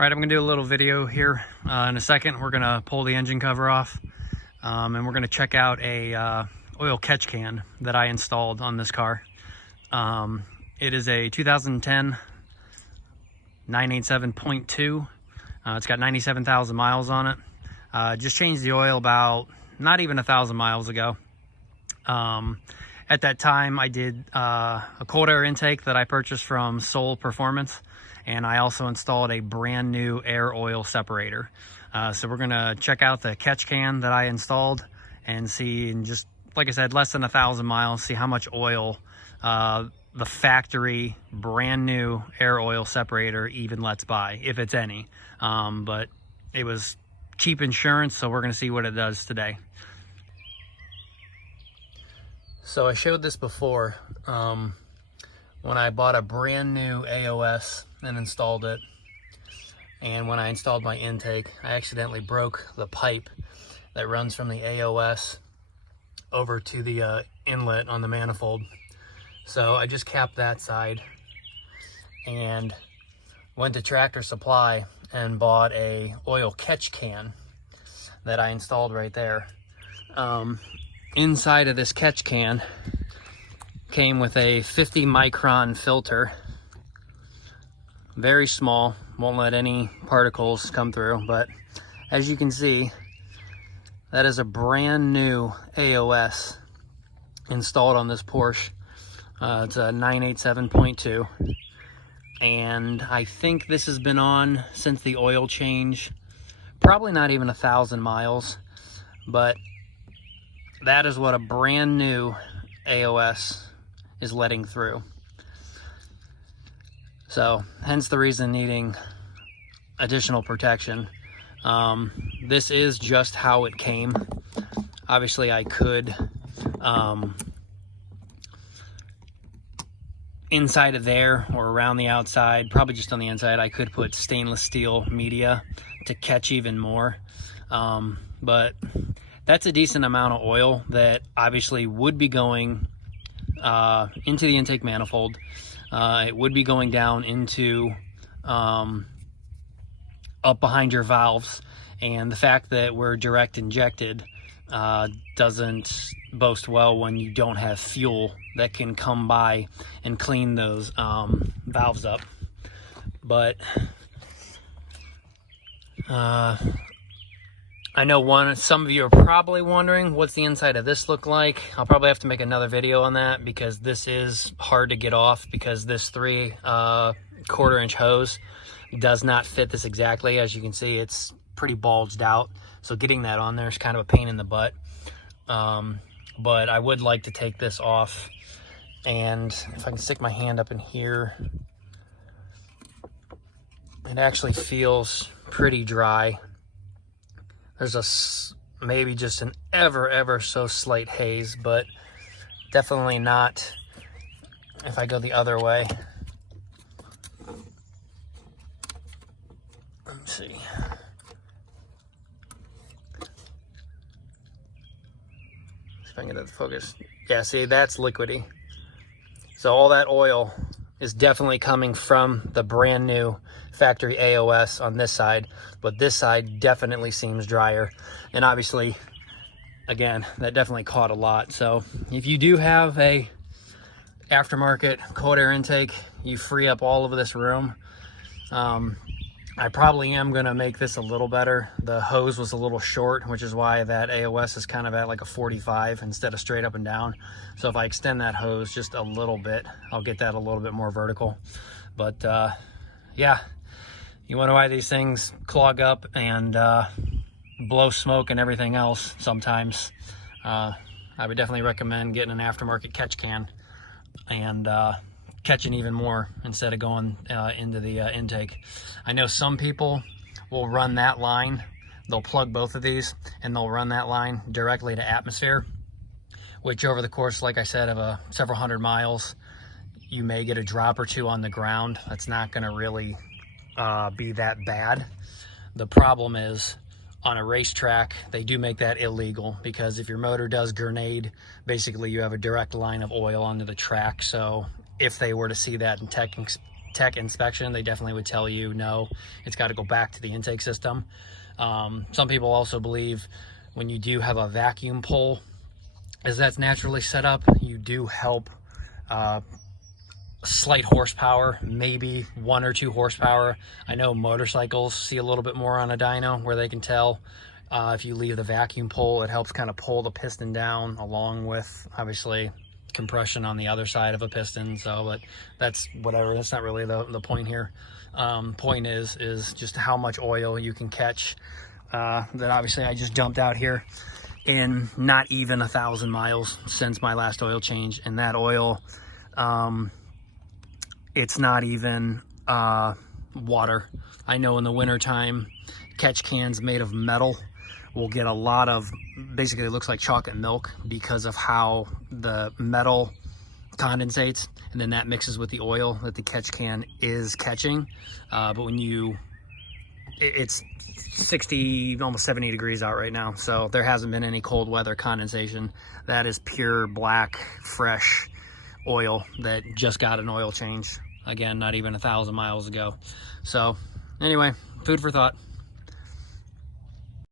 All right, I'm gonna do a little video here. In a second, we're gonna pull the engine cover off and we're gonna check out a oil catch can that I installed on this car. It is a 2010 987.2. It's got 97,000 miles on it. Just changed the oil about not even 1,000 miles ago. At that time, I did a cold air intake that I purchased from Soul Performance, and I also installed a brand new air oil separator. So we're gonna check out the catch can that I installed and see, in just like I said, less than 1,000 miles, see how much oil the factory brand new air oil separator even lets by, if it's any. But it was cheap insurance, so we're gonna see what it does today. So I showed this before when I bought a brand new AOS and installed it. And when I installed my intake, I accidentally broke the pipe that runs from the AOS over to the inlet on the manifold. So I just capped that side and went to Tractor Supply and bought a oil catch can that I installed right there. Inside of this catch can came with a 50 micron filter. Very small, won't let any particles come through, but as you can see, that is a brand new AOS installed on this Porsche. It's a 987.2, and I think this has been on since the oil change, probably not even 1,000 miles, but that is what a brand new AOS is letting through. So hence the reason needing additional protection. This is just how it came. Obviously I could inside of there or around the outside, probably just on the inside, I could put stainless steel media to catch even more. But that's a decent amount of oil that obviously would be going into the intake manifold. It would be going down into up behind your valves, and the fact that we're direct injected doesn't boast well when you don't have fuel that can come by and clean those valves up. But I know some of you are probably wondering, what's the inside of this look like? I'll probably have to make another video on that, because this is hard to get off, because this 3/4 inch hose does not fit this exactly. As you can see, it's pretty bulged out, so getting that on there is kind of a pain in the butt. But I would like to take this off, and if I can stick my hand up in here, it actually feels pretty dry. There's maybe just an ever so slight haze, but definitely not if I go the other way. Let's see. If I can get it to focus. Yeah, see, that's liquidy. So all that oil is definitely coming from the brand new factory AOS on this side, but this side definitely seems drier. And obviously, again, that definitely caught a lot. So if you do have a aftermarket cold air intake, you free up all of this room. I probably am gonna make this a little better. The hose was a little short, which is why that AOS is kind of at like a 45 instead of straight up and down. So if I extend that hose just a little bit, I'll get that a little bit more vertical. But yeah, you wonder why these things clog up and blow smoke and everything else sometimes. I would definitely recommend getting an aftermarket catch can and catching even more instead of going into the intake. I know some people will run that line. They'll plug both of these and they'll run that line directly to atmosphere, which over the course, like I said, of several hundred miles, you may get a drop or two on the ground. That's not gonna really be that bad. The problem is, on a racetrack, they do make that illegal, because if your motor does grenade, basically you have a direct line of oil onto the track. So if they were to see that and tech inspection, they definitely would tell you, no, it's got to go back to the intake system. Some people also believe when you do have a vacuum pull, as that's naturally set up, you do help slight horsepower, maybe 1 or 2 horsepower. I know motorcycles see a little bit more on a dyno where they can tell if you leave the vacuum pull, it helps kind of pull the piston down, along with obviously compression on the other side of a piston. So, but that's whatever, that's not really the point here. Point is just how much oil you can catch. That obviously I just dumped out here in not even 1,000 miles since my last oil change, and that oil, it's not even water. I know in the winter time, catch cans made of metal will get a lot of, basically it looks like chocolate milk because of how the metal condensates, and then that mixes with the oil that the catch can is catching. But when it's 60, almost 70 degrees out right now, so there hasn't been any cold weather condensation. That is pure black, fresh oil that just got an oil change. Again, not even 1,000 miles ago. So anyway, food for thought.